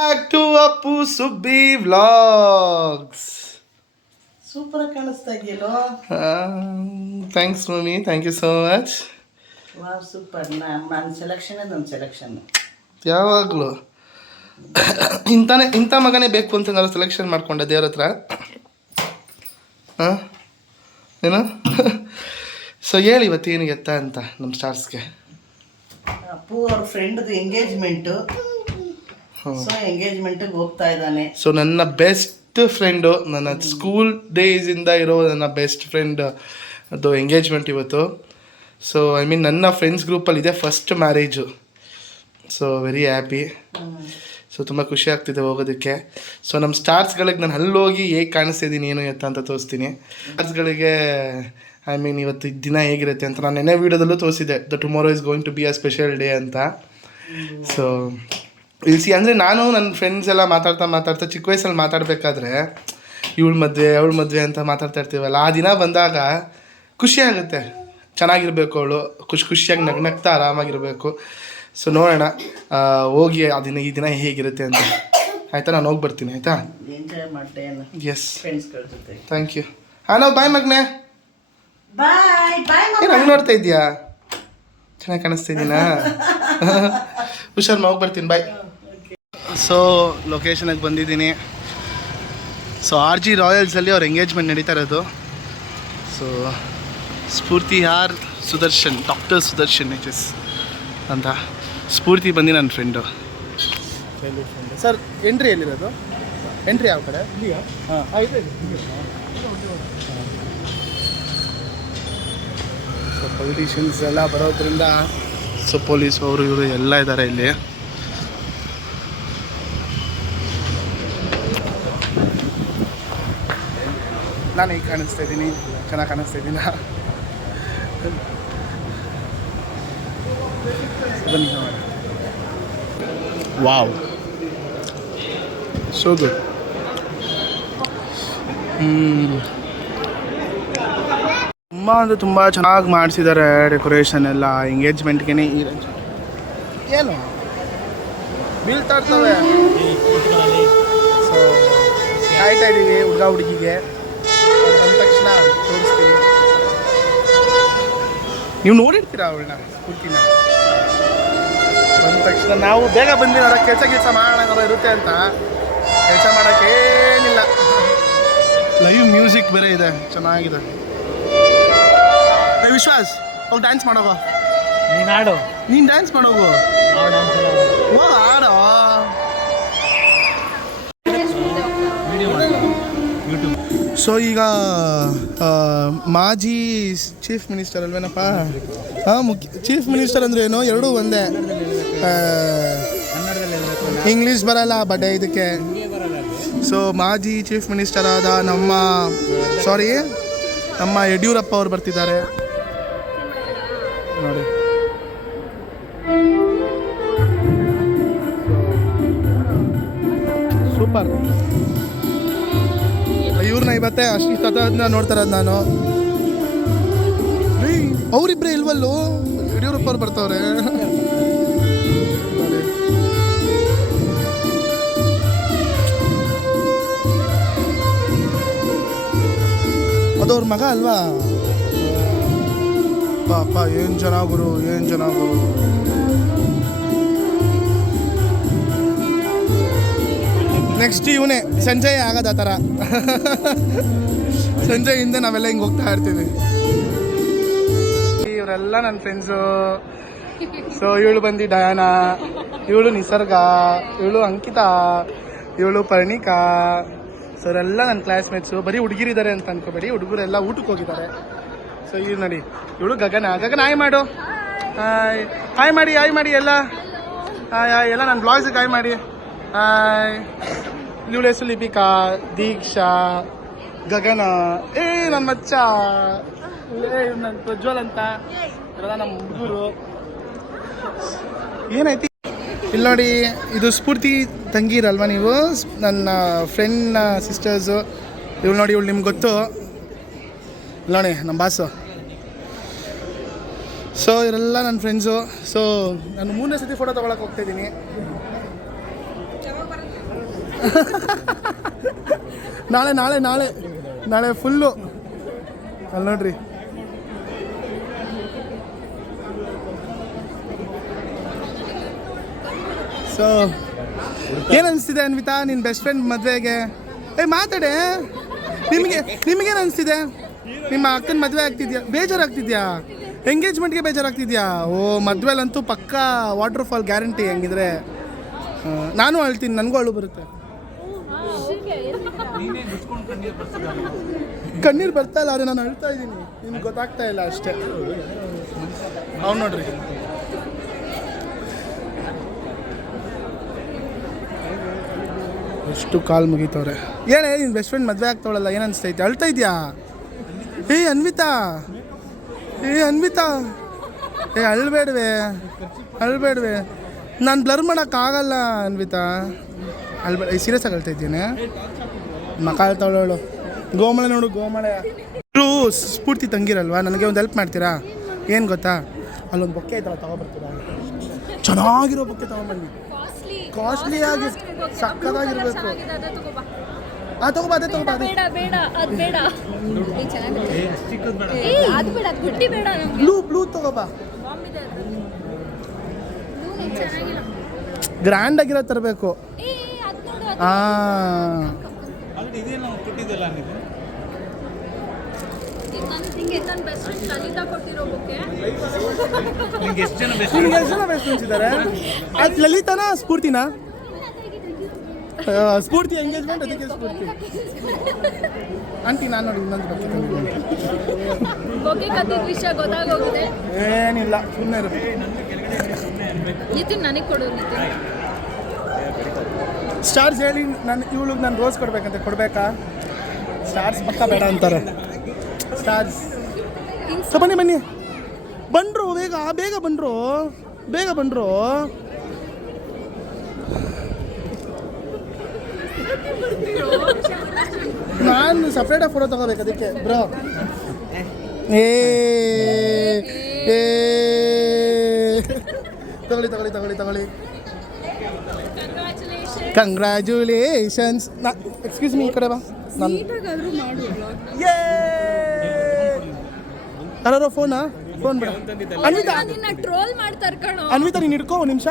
Back to Appu Subbi vlogs. Super ಕಾಣಿಸ್ತಾ ಇದೆಯಲ್ಲೋ. Thanks mummy, thank you so much. Wow super. ನನ್ನ selection ನನ್ನ selection ಯಾವಾಗಲೂ ಇಂಥ ಮಗನೇ ಬೇಕು ಅಂತ ನಾನು ಸೆಲೆಕ್ಷನ್ ಮಾಡ್ಕೊಂಡೆ ದೇವ್ರ ಹತ್ರ. ಹಾಂ ಏನು ಸೊ ಹೇಳಿ ಇವತ್ತು ಏನು ಎತ್ತ ಅಂತ ನಮ್ಮ ಸ್ಟಾರ್ಸ್ಗೆ. ಅಪ್ಪು ಅವ್ರ ಫ್ರೆಂಡ್ದು ಎಂಗೇಜ್ಮೆಂಟು. ಸೊ ಎಂಗೇಜ್ಮೆಂಟಿಗೆ ಹೋಗ್ತಾ ಇದ್ದಾನೆ. ಸೊ ನನ್ನ ಬೆಸ್ಟ್ ಫ್ರೆಂಡು, ನನ್ನ ಸ್ಕೂಲ್ ಡೇಸಿಂದ ಇರೋ ನನ್ನ ಬೆಸ್ಟ್ ಫ್ರೆಂಡ್ ಅದು ಎಂಗೇಜ್ಮೆಂಟ್ ಇವತ್ತು. ಸೊ ಐ ಮೀನ್ ನನ್ನ ಫ್ರೆಂಡ್ಸ್ ಗ್ರೂಪಲ್ಲಿ ಇದೆ first marriage. So very happy. So ತುಂಬ ಖುಷಿ ಆಗ್ತಿದೆ ಹೋಗೋದಕ್ಕೆ. ಸೊ ನಮ್ಮ ಸ್ಟಾರ್ಸ್ಗಳಿಗೆ ನಾನು ಅಲ್ಲೋಗಿ ಹೇಗೆ ಕಾಣಿಸ್ತಿದ್ದೀನಿ ಏನು ಎತ್ತ ಅಂತ ತೋರಿಸ್ತೀನಿ. ಸ್ಟಾರ್ಸ್ಗಳಿಗೆ ಐ ಮೀನ್ ಇವತ್ತು ದಿನ ಹೇಗಿರುತ್ತೆ ಅಂತ ನಾನು ನೆನ್ನೆ ವೀಡಿಯೋದಲ್ಲೂ ತೋರಿಸಿದೆ. The tomorrow is going to be a special day ಅಂತ. ಸೊ ಇಲ್ಸಿ ಅಂದರೆ ನಾನು ನನ್ನ ಫ್ರೆಂಡ್ಸ್ ಎಲ್ಲ ಮಾತಾಡ್ತಾ ಚಿಕ್ಕ ವಯಸ್ಸಲ್ಲಿ ಮಾತಾಡಬೇಕಾದ್ರೆ ಇವಳ ಮದುವೆ ಅಂತ ಮಾತಾಡ್ತಾ ಇರ್ತೀವಲ್ಲ, ಆ ದಿನ ಬಂದಾಗ ಖುಷಿ ಆಗುತ್ತೆ. ಚೆನ್ನಾಗಿರಬೇಕು, ಅವಳು ಖುಷಿಯಾಗಿ ನಗ್ನಗ್ತಾ ಆರಾಮಾಗಿರಬೇಕು. ಸೊ ನೋಡೋಣ ಹೋಗಿ ಈ ದಿನ ಹೇಗಿರುತ್ತೆ ಅಂತ. ಆಯಿತಾ, ನಾನು ಹೋಗಿ ಬರ್ತೀನಿ. ಆಯಿತಾ, ಎಸ್ ಥ್ಯಾಂಕ್ ಯು. ನಾವು ಬಾಯ್ ಮಗ್ನೆ. ಏನು ಹಂಗೆ ನೋಡ್ತಾ ಇದೆಯಾ? ಚೆನ್ನಾಗಿ ಕಾಣಿಸ್ತಾ ಇದ್ದೀನಾ? ಹುಷಾರು, ಹೋಗಿ ಬರ್ತೀನಿ, ಬಾಯ್. ಸೊ ಲೊಕೇಶನಿಗೆ ಬಂದಿದ್ದೀನಿ. ಸೊ RG ರಾಯಲ್ಸಲ್ಲಿ ಅವ್ರ ಎಂಗೇಜ್ಮೆಂಟ್ ನಡೀತಾ ಇರೋದು. So Spoorthi or Sudarshan, doctor Sudarshan HS ಅಂತ. ಸ್ಫೂರ್ತಿ ಬಂದು ನನ್ನ ಫ್ರೆಂಡು. ಸರ್ ಎಂಟ್ರಿ ಎಲ್ಲಿರೋದು? ಎಂಟ್ರಿ ಯಾವ ಕಡೆ? ಹಾಂ ಸೊ ಪೊಲಿಟಿಷಿಯನ್ಸ್ ಎಲ್ಲ ಬರೋದ್ರಿಂದ ಸೊ ಪೊಲೀಸ್ ಅವರು ಇವರು ಎಲ್ಲ ಇದ್ದಾರೆ ಇಲ್ಲಿ. ನಾನು ಈಗ ಕಾಣಿಸ್ತಾ ಇದ್ದೀನಿ, ಚೆನ್ನಾಗಿ ಕಾಣಿಸ್ತಾ ಇದ್ದೀನ? ಬನ್ನಿ. Wow, so good. ತುಂಬ ಅಂದರೆ ತುಂಬ ಚೆನ್ನಾಗಿ ಮಾಡಿಸಿದ್ದಾರೆ ಡೆಕೋರೇಷನ್ ಎಲ್ಲ. ಎಂಗೇಜ್ಮೆಂಟ್ಗೆ ಏನು ಬೀಳ್ತಾ ಇರ್ತವೆ. ಸೊ ಕಾಯ್ತಾ ಇದ್ದೀವಿ ಹುಡುಗ ಹುಡುಗಿಗೆ. ಬಂದ ತಕ್ಷಣ ತೋರಿಸ್ತೀವಿ. ನೀವು ನೋಡಿರ್ತೀರ ಅವಳನ್ನ, ಸ್ಫೂರ್ತಿನ. ಬಂದ ತಕ್ಷಣ ನಾವು ಬೇಗ ಬಂದಿರೋ ಕೆಲಸ ಮಾಡೋಣ ಇರುತ್ತೆ ಅಂತ. ಕೆಲಸ ಮಾಡೋಕ್ಕೇನಿಲ್ಲ. ಲೈವ್ ಮ್ಯೂಸಿಕ್ ಬೇರೆ ಇದೆ, ಚೆನ್ನಾಗಿದೆ. ವಿಶ್ವಾಸ್ ಹೋಗಿ ಡ್ಯಾನ್ಸ್ ಮಾಡೋಗೋ. ನೀನು ಡ್ಯಾನ್ಸ್ ಮಾಡೋಗು. ಆಡೋ. ಸೊ ಈಗ ಮಾಜಿ ಚೀಫ್ ಮಿನಿಸ್ಟರ್ ಅಲ್ವೇನಪ್ಪ? ಹಾಂ, ಚೀಫ್ ಮಿನಿಸ್ಟರ್ ಅಂದರೆ ಏನು? ಎರಡೂ ಒಂದೇ. ಇಂಗ್ಲೀಷ್ ಬರಲ್ಲ ಬಟ್ ಇದಕ್ಕೆ. ಸೊ ಮಾಜಿ ಚೀಫ್ ಮಿನಿಸ್ಟರ್ ಆದ ನಮ್ಮ ಯಡಿಯೂರಪ್ಪ ಅವ್ರು ಬರ್ತಿದ್ದಾರೆ ನೋಡಿ. ಸೂಪರ್. ಇವ್ರನ್ನ ಇವತ್ತೇ ಅಷ್ಟು ಸತದಿಂದ ನೋಡ್ತಾ ಇರೋದು ನಾನು. ಅವರಿಬ್ಬರೇ ಇಲ್ವಲ್ಲೂ, ಯಡಿಯೂರಪ್ಪ ಅವ್ರು ಬರ್ತಾವ್ರೆ. ಅದವ್ರ ಮಗ ಅಲ್ವಾ? ಪಾಪ ಏನು ಚೆನ್ನಾಗುರು. ನೆಕ್ಸ್ಟ್ ಇವನೇ ಸಂಜಯ್ ಆಗೋದು ಆ ಥರ. ಸಂಜಯ್ ಹಿಂದೆ ನಾವೆಲ್ಲ ಹಿಂಗೆ ಹೋಗ್ತಾ ಇರ್ತೀವಿ. ಇವರೆಲ್ಲ ನನ್ನ ಫ್ರೆಂಡ್ಸು. ಸೊ ಇವಳು ಬಂದು ಡಯಾನಾ, ಇವಳು ನಿಸರ್ಗ, ಇವಳು ಅಂಕಿತಾ, ಇವಳು ಪರ್ಣಿಕಾ. ಸೊ ಇವರೆಲ್ಲ ನನ್ನ ಕ್ಲಾಸ್ಮೇಟ್ಸು. ಬರೀ ಹುಡುಗಿರಿದ್ದಾರೆ ಅಂತ ಅನ್ಕೋಬೇಡಿ, ಹುಡುಗರೆಲ್ಲ ಊಟಕ್ಕೆ ಹೋಗಿದ್ದಾರೆ. ಸೊ ಇವ್ರು ನೋಡಿ, ಇವಳು ಗಗನ ಹಾಯ್ ಮಾಡು. ಹಾಯ್ ಮಾಡಿ ಎಲ್ಲ ನನ್ನ ಬ್ಲಾಗ್ಸಿಗೆ ಹಾಯ್ ಮಾಡಿ. ಇವಳ ಹೆಸರು ಲಿಪಿಕಾ, ದೀಕ್ಷಾ, ಗಗನ, ನನ್ನ ಮಚ್ಚ, ನನ್ನ ಪ್ರಜ್ವಲ್ ಅಂತ. ಇವರೆಲ್ಲ ನಮ್ಮ ಹುಡುಗರು. ಏನೈತಿ ಇಲ್ಲಿ ನೋಡಿ, ಇದು ಸ್ಫೂರ್ತಿ ತಂಗಿರಲ್ವಾ ನೀವು? ನನ್ನ ಫ್ರೆಂಡ್ನ ಸಿಸ್ಟರ್ಸು. ಇವಳು ನೋಡಿ, ಇವಳು ನಿಮ್ಗೆ ಗೊತ್ತು. ಇಲ್ಲ ನೋಡಿ ನಮ್ಮ ಬಾಸು. ಸೊ ಇವರೆಲ್ಲ ನನ್ನ ಫ್ರೆಂಡ್ಸು. ಸೊ ನಾನು 3ನೇ ಸತಿ ಫೋಟೋ ತೊಗೊಳಕ್ಕೆ ಹೋಗ್ತಾಯಿದ್ದೀನಿ. ನಾಳೆ ನಾಳೆ ನಾಳೆ ನಾಳೆ ಫುಲ್ಲು ಅಲ್ಲಿ ನೋಡ್ರಿ. ಸೊ ಏನು ಅನಿಸ್ತಿದೆ ಅನ್ವಿತಾ ನಿನ್ನ ಬೆಸ್ಟ್ ಫ್ರೆಂಡ್ ಮದುವೆಗೆ? ಮಾತಾಡೆ. ನಿಮಗೇನು ಅನಿಸ್ತಿದೆ? ನಿಮ್ಮ ಅಕ್ಕನ ಮದುವೆ ಆಗ್ತಿದ್ಯಾ? ಬೇಜಾರಾಗ್ತಿದ್ಯಾ? ಎಂಗೇಜ್ಮೆಂಟ್ಗೆ ಬೇಜಾರಾಗ್ತಿದ್ಯಾ? ಓ ಮದುವೆಲಂತೂ ಪಕ್ಕಾ ವಾಟರ್ ಫಾಲ್ ಗ್ಯಾರಂಟಿ. ಹಂಗಿದ್ರೆ ನಾನು ಅಳ್ತೀನಿ, ನನಗೂ ಅಳು ಬರುತ್ತೆ. ಕಣ್ಣೀರು ಬರ್ತಾ ಇಲ್ಲ, ಆದರೆ ನಾನು ಅಳ್ತಾ ಇದ್ದೀನಿ, ನಿಮ್ಗೆ ಗೊತ್ತಾಗ್ತಾ ಇಲ್ಲ ಅಷ್ಟೇ. ಅವ್ನು ನೋಡ್ರಿ, ಎಷ್ಟು ಕಾಲು ಮುಗಿತವ್ರೆ. ಏನೇ ನಿನ್ನ ಬೆಸ್ಟ್ ಫ್ರೆಂಡ್ ಮದುವೆ ಆಗ್ತಾವಳಲ್ಲ, ಏನು ಅನಿಸ್ತೈತೆ? ಅಳ್ತಾ ಇದೆಯಾ? ಅನ್ವಿತಾ, ಅನ್ವಿತಾ, ಅಳ್ಬೇಡ್ವೆ. ನಾನು ಬ್ಲರ್ ಮಾಡೋಕ್ಕಾಗಲ್ಲ ಅನ್ವಿತಾ. ಸೀರಿಯಸ್ ಆಗಿ ಅಳ್ತಾ ಇದ್ದೀನಿ. ಮಕ್ಕ ಅಳ್ತಾವಳು. ಗೋಮಳೆ ನೋಡು, ಗೋಮಳೆ. ಸ್ಫೂರ್ತಿ ತಂಗಿರಲ್ವಾ, ನನಗೆ ಒಂದು ಹೆಲ್ಪ್ ಮಾಡ್ತೀರಾ? ಏನು ಗೊತ್ತಾ, ಅಲ್ಲೊಂದು ಬೊಕ್ಕೆ ಐತಲ್ಲ, ತಗೊಬರ್ತೀರಾ? ಚೆನ್ನಾಗಿರೋ ಬೊಕ್ಕೆ ತಗೊಂಬನ್ನಿ, ಕಾಸ್ಟ್ಲಿ ಆಗಿ ಸಕ್ಕದಾಗಿರ್ಬೇಕು. ತಗೋಬಾ. ಬ್ಲೂ ತಗೋಬಾ. ಗ್ರ್ಯಾಂಡ್ ಆಗಿರೋ ತರಬೇಕು. ಲಲಿತಾನಾ ಸ್ಫೂರ್ತಿನಾ? ಸ್ಫೂರ್ತಿ ಎಂಗೇಜ್ಮೆಂಟ್, ಅದಕ್ಕೆ ಸ್ಫೂರ್ತಿ ಆಂಟಿ. ನಾನು ನೋಡಿ ಇನ್ನೊಂದು ವಿಷಯ ಗೊತ್ತಾಗೋಗಿದೆ. ಏನಿಲ್ಲ, ಸುಮ್ಮನೆ ಇರುತ್ತೆ. ನಿತಿನ್ ನನಗೆ ಕೊಡು. ನಿತಿನ್ ಸ್ಟಾರ್ಸ್ ಹೇಳಿ ಇವಳಿಗೆ ನಾನು ರೋಸ್ ಕೊಡ್ಬೇಕಂತ. ಕೊಡಬೇಕಾ? ಸ್ಟಾರ್ಸ್ ಪಕ್ಕ ಬೇಡ ಅಂತಾರೆ. ಸ್ಟಾರ್ಸ್ ಬನ್ನಿ ಬಂದರು, ಬೇಗ ಬಂದರು. ನಾನು ಸಪ್ರೇಟಾಗಿ ಫೋಟೋ ತಗೋಬೇಕು ಅದಕ್ಕೆ ಬ್ರೋ. ತಗೊಳ್ಳಿ. ಕಂಗ್ರ್ಯಾಚುಲೇಷನ್ಸ್. ಎಕ್ಸ್ಕ್ಯೂಸ್ ಮೀ, ಈ ಕಡೆ ಬಾ. ಯಾರೋ ಫೋನ್ ಬಿಡ. ಅನ್ವಿತಾ ನೀನು ಹಿಡ್ಕೋ ಒಂದು ನಿಮಿಷ,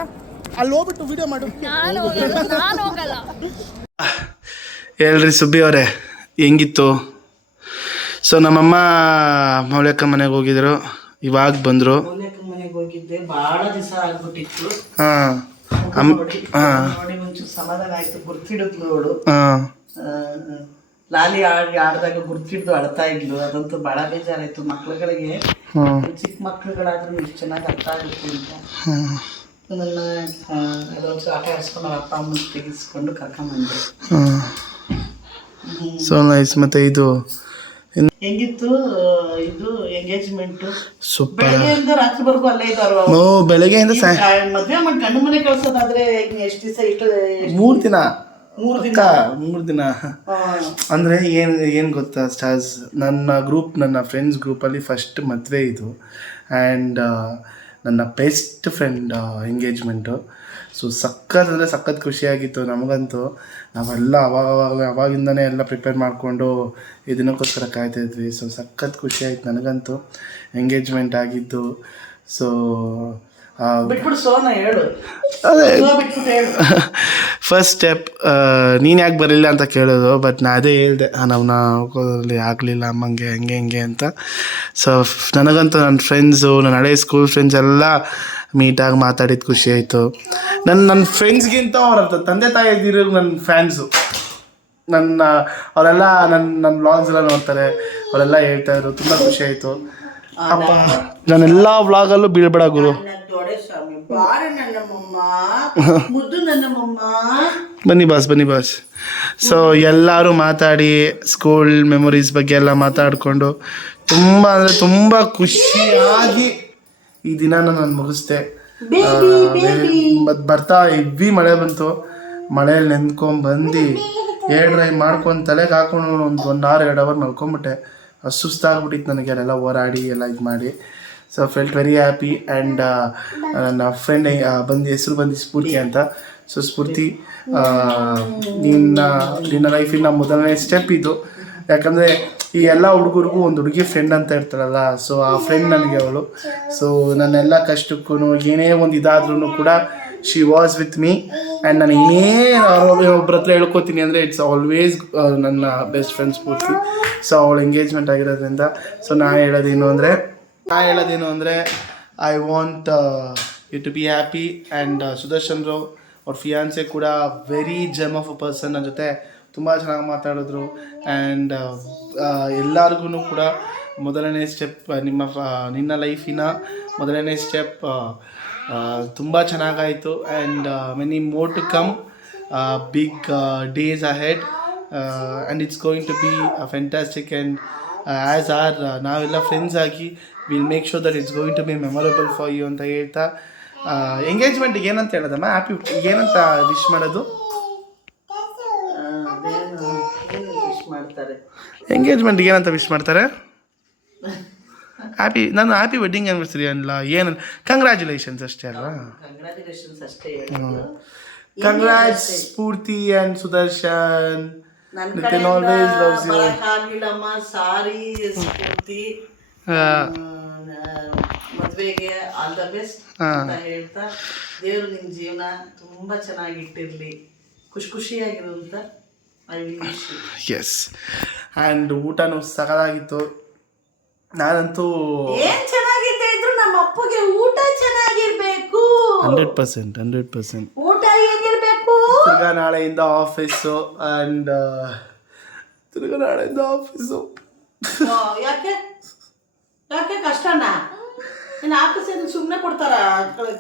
ಅಲ್ಲಿ ಹೋಗ್ಬಿಟ್ಟು ವಿಡಿಯೋ ಮಾಡು. ಹೇಳ್ರಿ ಸುಬ್ಬಿ ಅವರೇ, ಹೆಂಗಿತ್ತು? ಸೊ ನಮ್ಮಮ್ಮ ಮೌಲ್ಯಕ್ಕ ಮನೆಗೆ ಹೋಗಿದ್ರು, ಇವಾಗ ಬಂದರು. ಮನೆಗೆ ಹೋಗಿದ್ದೆ, ಭಾಳ ದಿವಸ ಆಗ್ಬಿಟ್ಟಿತ್ತು. ನೋಡಿ ಒಂಚೂರು ಸಮಾಧಾನ ಆಯ್ತು. ಗುರ್ತಿಡಿದ್ಲು ಅವಳು. ಲಾಲಿ ಆಡ್ದಾಗ ಗುರ್ತಿಡ್ದು ಅಳ್ತಾ ಇದ್ಲು. ಅದಂತೂ ಭಾಳ ಬೇಜಾರಾಯ್ತು. ಮಕ್ಳುಗಳಿಗೆ, ಚಿಕ್ಕ ಮಕ್ಳುಗಳಾದ್ರೂ ಇಷ್ಟು ಚೆನ್ನಾಗಿ ಅರ್ಥ ಆಗುತ್ತೆ ಅಂತ ನನ್ನ ಅದೊಂಚೂರು ಆಟ ಆಡಿಸ್ಕೊಂಡು ಅಪ್ಪ ಅಮ್ಮ ತೆಗೆಸ್ಕೊಂಡು ಕರ್ಕೊಂಬಂದೆ. So nice. ಮತ್ತೆ ಇದು ಹೆಂಗಿತ್ತು ಇದು ಎಂಗೇಜ್ಮೆಂಟ್? ಸೂಪರ್. ಬೆಳಗ್ಗೆಯಿಂದ ರಾತ್ರಿವರೆಗೂ ಅಲ್ಲೇ ಇದ್ದಾರೋ? ಬೆಳಗ್ಗೆಯಿಂದ ಮದ್ವೆ ಮಾಡಿ ಗಂಡು ಮನೆ ಕಳ್ಸೋದಾದ್ರೆ ಎಷ್ಟು ದಿವಸ? ಇಷ್ಟು 3 ದಿನ. ಅಂದರೆ ಏನು ಗೊತ್ತಾ ಸ್ಟಾರ್ಸ್, ನನ್ನ ಫ್ರೆಂಡ್ಸ್ ಗ್ರೂಪಲ್ಲಿ ಫಸ್ಟ್ ಮದುವೆ ಇದು. ಆ್ಯಂಡ್ ನನ್ನ ಬೆಸ್ಟ್ ಫ್ರೆಂಡ್ ಎಂಗೇಜ್ಮೆಂಟು. ಸೊ ಸಖತ್ ಖುಷಿಯಾಗಿತ್ತು ನಮಗಂತೂ. ನಾವೆಲ್ಲ ಅವಾಗಿಂದನೇ ಎಲ್ಲ ಪ್ರಿಪೇರ್ ಮಾಡಿಕೊಂಡು ಇದನ್ನಕ್ಕೋಸ್ಕರ ಕಾಯ್ತಾಯಿದ್ವಿ. ಸೊ ಸಖತ್ ಖುಷಿ ಆಯ್ತು ನನಗಂತೂ ಎಂಗೇಜ್ಮೆಂಟ್ ಆಗಿದ್ದು. ಸೊ ಅದೇ ಫಸ್ಟ್ ಸ್ಟೆಪ್. ನೀನು ಯಾಕೆ ಬರಲಿಲ್ಲ ಅಂತ ಕೇಳೋದು, ಬಟ್ ನಾ ಅದೇ ಹೇಳ್ದೆ, ನಾವು ಹೋಗೋದ್ರಲ್ಲಿ ಆಗಲಿಲ್ಲ ಅಮ್ಮಂಗೆ ಹಂಗೆ ಅಂತ. ಸೊ ನನಗಂತೂ ನನ್ನ ಫ್ರೆಂಡ್ಸು, ನನ್ನ ಹಳೆ ಸ್ಕೂಲ್ ಫ್ರೆಂಡ್ಸ್ ಎಲ್ಲ ಮೀಟಾಗಿ ಮಾತಾಡಿದ್ದು ಖುಷಿ ಆಯಿತು. ನನ್ನ ಫ್ರೆಂಡ್ಸ್ಗಿಂತ ಅವ್ರ ತಂದೆ ತಾಯಿ ಇದ್ದಿರೋ ನನ್ನ ಫ್ಯಾನ್ಸು. ಅವರೆಲ್ಲ ನನ್ನ ವ್ಲಾಗ್ಸ್ ಎಲ್ಲ ನೋಡ್ತಾರೆ, ಅವರೆಲ್ಲ ಹೇಳ್ತಾಯಿದ್ರು. ತುಂಬ ಖುಷಿ ಆಯಿತು. ಅಪ್ಪ ನಾನೆಲ್ಲ ವ್ಲಾಗಲ್ಲೂ ಬೀಳ್ಬೇಡ ಗುರು. ಬನ್ನಿ ಬಾಸ್. ಸೊ ಎಲ್ಲರೂ ಮಾತಾಡಿ ಸ್ಕೂಲ್ ಮೆಮೊರೀಸ್ ಬಗ್ಗೆ ಎಲ್ಲ ಮಾತಾಡಿಕೊಂಡು ತುಂಬ ಖುಷಿಯಾಗಿ ಈ ದಿನಾನ ನಾನು ಮುಗಿಸ್ದೆ. ಬರ್ತಾ ಹೆವಿ ಮಳೆ ಬಂತು. ಮಳೆಯಲ್ಲಿ ನೆಂದ್ಕೊಂಡ್ಬಂದು ಏರ್ ಡ್ರೈ ಮಾಡ್ಕೊಂಡು ತಲೆಗೆ ಹಾಕೊಂಡು ಒಂದು 1 hour 2 hour ಮಲ್ಕೊಂಬಿಟ್ಟೆ. ಸುಸ್ತಾಗ್ಬಿಟ್ಟಿತ್ತು ನನಗೆ, ಅಲ್ಲೆಲ್ಲ ಓಡಾಡಿ ಎಲ್ಲ ಇದು ಮಾಡಿ. So felt very happy. And ನನ್ನ ಫ್ರೆಂಡ್ ಹೆಸರು ಬಂದು ಸ್ಫೂರ್ತಿ ಅಂತ. ಸೊ ಸ್ಫೂರ್ತಿ, ನಿನ್ನ ಲೈಫಿನ ಮೊದಲನೇ ಸ್ಟೆಪ್ ಇದು. ಯಾಕಂದರೆ ಈ ಎಲ್ಲ ಹುಡುಗರಿಗೂ ಒಂದು ಹುಡುಗಿ ಫ್ರೆಂಡ್ ಅಂತ ಇರ್ತಾರಲ್ಲ, ಸೊ ಆ ಫ್ರೆಂಡ್ ನನಗೆ ಅವಳು. ಸೊ ನನ್ನೆಲ್ಲ ಕಷ್ಟಕ್ಕೂ ಏನೇ ಒಂದು ಇದಾದ್ರೂ ಕೂಡ she was with me. And ನಾನು ಒಬ್ಬರ ಹತ್ರ ಹೇಳ್ಕೊತೀನಿ ಅಂದರೆ ಇಟ್ಸ್ ಆಲ್ವೇಸ್ ನನ್ನ ಬೆಸ್ಟ್ ಫ್ರೆಂಡ್ ಸ್ಫೂರ್ತಿ. ಸೊ ಅವಳು ಎಂಗೇಜ್ಮೆಂಟ್ ಆಗಿರೋದ್ರಿಂದ ಸೊ ನಾನು ಹೇಳೋದೇನು ಅಂದರೆ I want you to be happy. And Sudarshan Rao ಅವ್ರ ಫಿಯಾನ್ಸೆ ಕೂಡ very gem of a person. ನನ್ನ ಜೊತೆ ತುಂಬ ಚೆನ್ನಾಗಿ ಮಾತಾಡಿದ್ರು. ಆ್ಯಂಡ್ ಎಲ್ಲರಿಗೂ ಕೂಡ ಮೊದಲನೇ ಸ್ಟೆಪ್ ನಿನ್ನ ಲೈಫಿನ ಮೊದಲನೇ ಸ್ಟೆಪ್ ತುಂಬ ಚೆನ್ನಾಗಾಯಿತು. And many more to come, big days ahead, and it's going to be fantastic. And as our ನಾವೆಲ್ಲ ಫ್ರೆಂಡ್ಸ್ ಆಗಿ will make sure that it's going to be memorable for you ಅಂತ ಹೇಳ್ತಾ, ಎಂಗೇಜ್ಮೆಂಟಿಗೆ ಏನಂತ ಹೇಳೋದಮ್ಮ? ಹ್ಯಾಪಿ ಏನಂತ ವಿಶ್ ಮಾಡೋದು? Wish ಮಾಡ್ತಾರೆ ಎಂಗೇಜ್ಮೆಂಟ್ಗೆ ಏನಂತ ವಿಶ್ ಮಾಡ್ತಾರೆ? ಹ್ಯಾಪಿ ವೆಡ್ಡಿಂಗ್ ಆ್ಯನಿವರ್ಸರಿ ಅಲ್ಲ, ಏನು ಕಂಗ್ರ್ಯಾಚುಲೇಷನ್ಸ್ ಅಷ್ಟೇ ಅಲ್ವಾ? ಕಂಗ್ರ್ಯಾಚುಲೇಷನ್ಸ್ ಅಷ್ಟೇ. Congrats Spoorthi and Sudarshan. ನನ್ನ ಕಡೆಯಿಂದ ಬರಕ್ಕಾಗಿಲ್ಲಮ್ಮ, ಸಾರಿ ಸ್ಫೂರ್ತಿ. ಮದುವೆಗೆ ಆಲ್ ದ ಬೆಸ್ಟ್ ಅಂತ ಹೇಳ್ತಾ, ದೇವರು ನಿನ್ನ ಜೀವನ ತುಂಬ ಚೆನ್ನಾಗಿಟ್ಟಿರಲಿ, ಖುಷಿಯಾಗಿರು ಅಂತ I will wish you. Yes. And ಊಟನೂ ಸಕಲಾಗಿತ್ತು. ನಾನಂತೂ ಏನ್ ಚೆನ್ನಾಗಿದ್ದೆ ಇದ್ರು ನಮ್ಮ ಅಪ್ಪಗೆ ಊಟ ಚೆನ್ನಾಗಿರ್ಬೇಕು. 100%. ಊಟ ಹೇಗಿರ್ಬೇಕು? ತಿರ್ಗಾ ನಾಳೆಯಿಂದ ಆಫೀಸು. ಆ್ಯಂಡ್ ಯಾಕೆ ಕಷ್ಟನಾ? ನೀನು ಆಫೀಸಿಂದ ಸುಮ್ಮನೆ ಕೊಡ್ತಾರ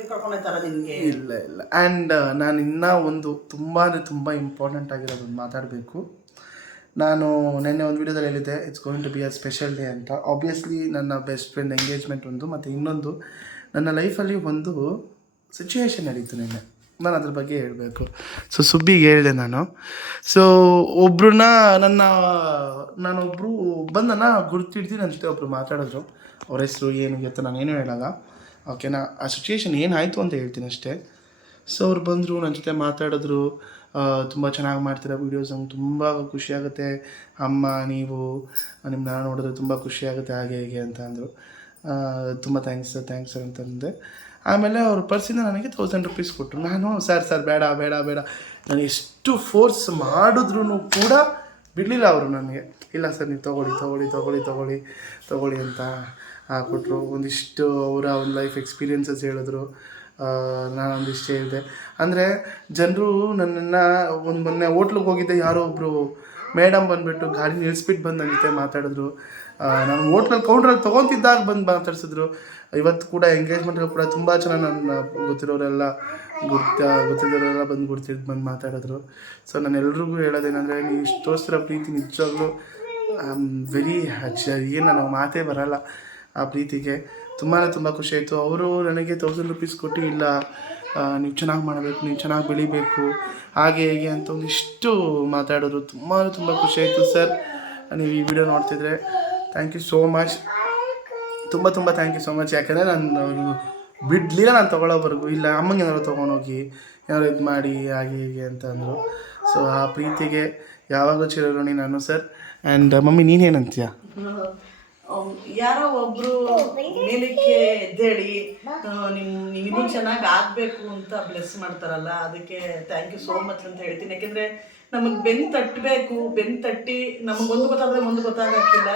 ಕರ್ಕೊಂಡೋಗ್ತಾರ ನಿನಗೆ? ಇಲ್ಲ. ಆ್ಯಂಡ್ ನಾನು ಇನ್ನೂ ಒಂದು ತುಂಬ ಇಂಪಾರ್ಟೆಂಟ್ ಆಗಿರೋದು ಮಾತಾಡಬೇಕು. ನಾನು ನೆನ್ನೆ ಒಂದು ವಿಡಿಯೋದಲ್ಲಿ ಹೇಳಿದ್ದೆ it's going to be a special day ಅಂತ. ಆಬ್ವಿಯಸ್ಲಿ ನನ್ನ ಬೆಸ್ಟ್ ಫ್ರೆಂಡ್ ಎಂಗೇಜ್ಮೆಂಟ್ ಒಂದು, ಮತ್ತು ಇನ್ನೊಂದು ನನ್ನ ಲೈಫಲ್ಲಿ ಒಂದು ಸಿಚುವೇಶನ್ ನಡೀತು ನಿನ್ನೆ. ನಾನು ಅದ್ರ ಬಗ್ಗೆ ಹೇಳಬೇಕು. ಸೊ ಸುಬ್ಬಿಗೆ ಹೇಳಿದೆ ನಾನು. ಸೊ ಒಬ್ರನ್ನ ನಾನೊಬ್ಬರು ಬಂದನ ಗುರ್ತಿಡ್ದು ನನ್ನ ಜೊತೆ ಒಬ್ಬರು ಮಾತಾಡಿದ್ರು. ಅವ್ರ ಹೆಸರು ಏನು ಗೊತ್ತಾ, ನಾನೇನು ಹೇಳಲ್ಲ, ಓಕೆನಾ? ಆ ಸಿಚುವೇಶನ್ ಏನಾಯಿತು ಅಂತ ಹೇಳ್ತೀನಿ ಅಷ್ಟೇ. ಸೊ ಅವ್ರು ಬಂದರು, ನನ್ನ ಜೊತೆ ಮಾತಾಡಿದ್ರು. ತುಂಬ ಚೆನ್ನಾಗಿ ಮಾಡ್ತೀರಾ ವೀಡಿಯೋಸ್, ನಂಗೆ ತುಂಬ ಖುಷಿಯಾಗುತ್ತೆ ಅಮ್ಮ, ನೀವು ನಿಮ್ಮನ್ನ ನೋಡಿದ್ರೆ ತುಂಬ ಖುಷಿಯಾಗುತ್ತೆ ಹಾಗೆ ಹೀಗೆ ಅಂತ ಅಂದರು. ತುಂಬ ಥ್ಯಾಂಕ್ಸ್ ಸರ್ ಅಂತಂದೆ. ಆಮೇಲೆ ಅವ್ರ ಪರ್ಸಿಂದ ನನಗೆ 1000 ರೂಪೀಸ್ ಕೊಟ್ಟರು. ನಾನು ಸರ್ ಬೇಡ ನಾನು ಎಷ್ಟು ಫೋರ್ಸ್ ಮಾಡಿದ್ರೂ ಕೂಡ ಬಿಡಲಿಲ್ಲ ಅವರು ನನಗೆ. ಇಲ್ಲ ಸರ್ ನೀವು ತೊಗೊಳ್ಳಿ ಅಂತ ಕೊಟ್ಟರು. ಒಂದಿಷ್ಟು ಅವರ ಒಂದು ಲೈಫ್ ಎಕ್ಸ್ಪೀರಿಯನ್ಸಸ್ ಹೇಳಿದ್ರು. ನಾನೊಂದಿಷ್ಟು ಹೇಳಿದೆ. ಅಂದರೆ ಜನರು ನನ್ನನ್ನು ಮೊನ್ನೆ ಹೋಟ್ಲಿಗೆ ಹೋಗಿದ್ದೆ, ಯಾರೋ ಒಬ್ಬರು ಮೇಡಮ್ ಬಂದುಬಿಟ್ಟು ಗಾಡಿ ನಿಲ್ಲಿಸ್ಬಿಟ್ಟು ಬಂದು ನನ್ನ ಜೊತೆ ಮಾತಾಡಿದ್ರು. ನಾನು ಹೋಟ್ಲಲ್ಲಿ ಕೌಂಟ್ರಲ್ಲಿ ತೊಗೊತಿದ್ದಾಗ ಬಂದು ಮಾತಾಡ್ಸಿದ್ರು. ಇವತ್ತು ಕೂಡ ಎಂಗೇಜ್ಮೆಂಟ್ಗೆ ಕೂಡ ತುಂಬ ಚೆನ್ನಾಗಿ ನನ್ನ ಗೊತ್ತಿರೋರೆಲ್ಲ ಗೊತ್ತಿರೋರೆಲ್ಲ ಬಂದು ಮಾತಾಡಿದ್ರು. ಸೊ ನಾನು ಎಲ್ರಿಗೂ ಹೇಳೋದೇನೆಂದರೆ, ನೀವು ಇಷ್ಟು ತೋರಿಸ್ತಿರೋ ಪ್ರೀತಿ ನಿಜವಾಗ್ಲೂ ವೆರಿ ಏನು ನನಗೆ ಮಾತೇ ಬರೋಲ್ಲ ಆ ಪ್ರೀತಿಗೆ. ತುಂಬ ಖುಷಿ ಆಯಿತು. ಅವರು ನನಗೆ 1000 ರೂಪೀಸ್ ಕೊಟ್ಟು, ಇಲ್ಲ ನೀವು ಚೆನ್ನಾಗಿ ಮಾಡಬೇಕು, ನೀವು ಚೆನ್ನಾಗಿ ಬೆಳಿಬೇಕು, ಹಾಗೆ ಹೇಗೆ ಅಂತ ಒಂದಿಷ್ಟು ಮಾತಾಡೋದು. ತುಂಬ ಖುಷಿ ಆಯಿತು ಸರ್. ನೀವು ಈ ವಿಡಿಯೋ ನೋಡ್ತಿದ್ರೆ ಥ್ಯಾಂಕ್ ಯು ಸೋ ಮಚ್, ತುಂಬ ಥ್ಯಾಂಕ್ ಯು ಸೋ ಮಚ್. ಯಾಕಂದರೆ ನಾನು ಬಿಡಲಿಲ್ಲ, ನಾನು ತೊಗೊಳ್ಳೋವರೆಗೂ. ಇಲ್ಲ ಅಮ್ಮಂಗೆ ಏನಾದ್ರು ತೊಗೊಂಡೋಗಿ ಏನಾದ್ರು ಇದು ಮಾಡಿ ಹಾಗೆ ಹೀಗೆ ಅಂತ ಅಂದರು. ಸೊ ಆ ಪ್ರೀತಿಗೆ ಯಾವಾಗಲೂ ಚಿರಋಣಿ ನಾನು ಸರ್. And mummy ನೀನೇನಂತೀಯ? ಯಾರೋ ಒಬ್ರು ಮೇಲಕ್ಕೆ ಎದ್ದೇಳಿ ನೀವು ಚೆನ್ನಾಗಿ ಆಗಬೇಕು ಅಂತ ಬ್ಲೆಸ್ ಮಾಡ್ತಾರಲ್ಲ, ಅದಕ್ಕೆ ಥ್ಯಾಂಕ್ ಯು ಸೋ ಮಚ್ ಅಂತ ಹೇಳ್ತೀನಿ. ಯಾಕೆಂದರೆ ನಮಗೆ ಬೆನ್ನು ತಟ್ಟಿ ನಮಗೊಂದು ಗೊತ್ತಾದರೆ ಒಂದು ಗೊತ್ತಾಗಕ್ಕಿಲ್ಲ.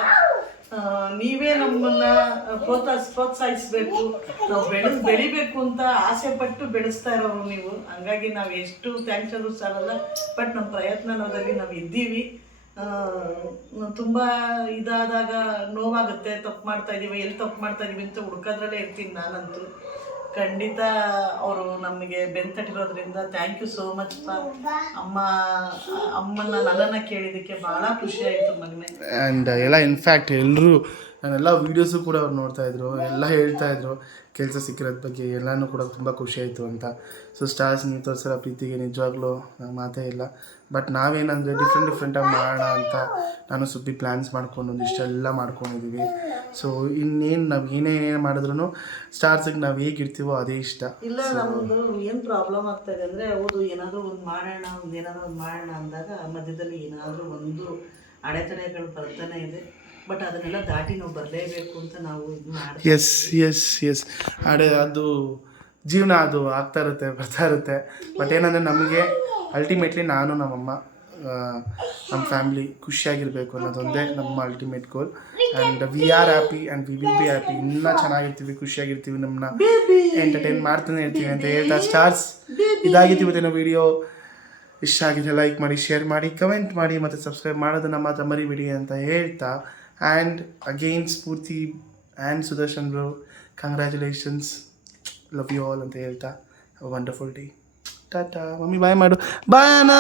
ನೀವೇ ನಮ್ಮನ್ನು ಪ್ರೋತ್ಸಾಹಿಸಬೇಕು, ನಾವು ಬೆಳಿಬೇಕು ಅಂತ ಆಸೆ ಪಟ್ಟು ಬೆಳೆಸ್ತಾ ಇರೋರು ನೀವು. ಹಂಗಾಗಿ ನಾವು ಎಷ್ಟು ಥ್ಯಾಂಕ್ಸ್ ಆದರೂ ಸಾಲಲ್ಲ. ಬಟ್ ನಮ್ಮ ಪ್ರಯತ್ನದಲ್ಲಿ ನಾವು ಇದ್ದೀವಿ. ತುಂಬ ಇದಾದಾಗ ನೋವಾಗುತ್ತೆ, ತಪ್ಪು ಮಾಡ್ತಾ ಇದ್ದೀವಿ ಅಂತ ಹುಡ್ಕೋದ್ರಲ್ಲೇ ಇರ್ತೀನಿ ನಾನಂತೂ. ಖಂಡಿತ ಅವರು ನಮಗೆ ಬೆಂತಟ್ಟಿರೋದ್ರಿಂದ ಥ್ಯಾಂಕ್ ಯು ಸೋ ಮಚ್. ಅಮ್ಮನ ನನ್ನನ್ನು ಕೇಳಿದ್ದಕ್ಕೆ ಭಾಳ ಖುಷಿ ಆಯಿತು ಮಗನೇ. ಆ್ಯಂಡ್ ಎಲ್ಲ ಇನ್ಫ್ಯಾಕ್ಟ್ ಎಲ್ಲರೂ ನಾನೆಲ್ಲ ವೀಡಿಯೋಸು ಕೂಡ ಅವ್ರು ನೋಡ್ತಾಯಿದ್ರು, ಎಲ್ಲ ಹೇಳ್ತಾಯಿದ್ರು ಕೆಲಸ ಸಿಕ್ಕಿರೋದ್ರ ಬಗ್ಗೆ ಎಲ್ಲನೂ ಕೂಡ ತುಂಬ ಖುಷಿ ಆಯಿತು ಅಂತ. ಸೊ ಸ್ಟಾರ್ಸ್ ನೀವು ತೋರಿಸೋ ಪ್ರೀತಿಗೆ ನಿಜವಾಗ್ಲೂ ಮಾತೇ ಇಲ್ಲ. ಬಟ್ ನಾವೇನಂದರೆ ಡಿಫ್ರೆಂಟಾಗಿ ಮಾಡೋಣ ಅಂತ ನಾನು ಸುಬ್ಬಿ ಪ್ಲ್ಯಾನ್ಸ್ ಮಾಡ್ಕೊಂಡು ಒಂದಿಷ್ಟೆಲ್ಲ ಮಾಡ್ಕೊಂಡಿದ್ದೀವಿ. ಸೊ ಇನ್ನೇನು ನಾವು ಏನೇ ಮಾಡಿದ್ರು ಸ್ಟಾರ್ಸಿಗೆ ನಾವು ಹೇಗಿರ್ತೀವೋ ಅದೇ ಇಷ್ಟ. ಇಲ್ಲ ನಮ್ಮದು ಏನು ಪ್ರಾಬ್ಲಮ್ ಆಗ್ತಾಯಿದೆ ಅಂದರೆ ಹೌದು ಏನಾದರೂ ಒಂದು ಮಾಡೋಣ ಅಂದಾಗ ಮಧ್ಯದಲ್ಲಿ ಏನಾದರೂ ಒಂದು ಅಡೆತಡೆಗಳು ಬರ್ತಾನೆ ಇದೆ. ಬಟ್ ಅದನ್ನೆಲ್ಲ ದಾಟಿ ನಾವು ಬರಲೇಬೇಕು ಅಂತ ನಾವು ಇದು ಮಾಡ್ತೀವಿ. ಎಸ್ ಅದು ಜೀವನ, ಅದು ಆಗ್ತಾ ಇರುತ್ತೆ ಬರ್ತಾ ಇರುತ್ತೆ. ಬಟ್ ಏನಂದರೆ ನಮಗೆ ಅಲ್ಟಿಮೇಟ್ಲಿ ನಾನು ನಮ್ಮಮ್ಮ ನಮ್ಮ ಫ್ಯಾಮ್ಲಿ ಖುಷಿಯಾಗಿರಬೇಕು ಅನ್ನೋದೊಂದೇ ನಮ್ಮ ultimate goal. And we are happy and we will be happy. ಇನ್ನೂ ಚೆನ್ನಾಗಿರ್ತೀವಿ, ಖುಷಿಯಾಗಿರ್ತೀವಿ, ನಮ್ಮನ್ನ ಎಂಟರ್ಟೈನ್ ಮಾಡ್ತಾನೆ ಇರ್ತೀವಿ ಅಂತ ಹೇಳ್ತಾ ಸ್ಟಾರ್ಸ್ ಇದಾಗಿತ್ತು ಇವತ್ತಿನ ವೀಡಿಯೋ. ಇಷ್ಟ ಆಗಿದೆ ಲೈಕ್ ಮಾಡಿ, ಶೇರ್ ಮಾಡಿ, ಕಮೆಂಟ್ ಮಾಡಿ ಮತ್ತು ಸಬ್ಸ್ಕ್ರೈಬ್ ಮಾಡೋದನ್ನು ಮಾತ್ರ ಮರಿಬೇಡಿ ಅಂತ ಹೇಳ್ತಾ, and again Spoorthi and Sudarshan bro congratulations, love you all ಅಂತ ಹೇಳ್ತಾ wonderful day. Tata. Mummy bye ಮಾಡು. ಬಾಯ್ ಅಣ್ಣ,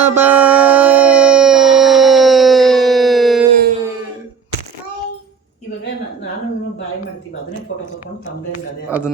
ಇವಾಗ ನಾನು ಬಾಯ್ ಮಾಡ್ತೀವಿ, ಅದನ್ನೇ ಫೋಟೋ ತಗೊಂಡು ತಮ್ಮದೇ ಅದನ್ನ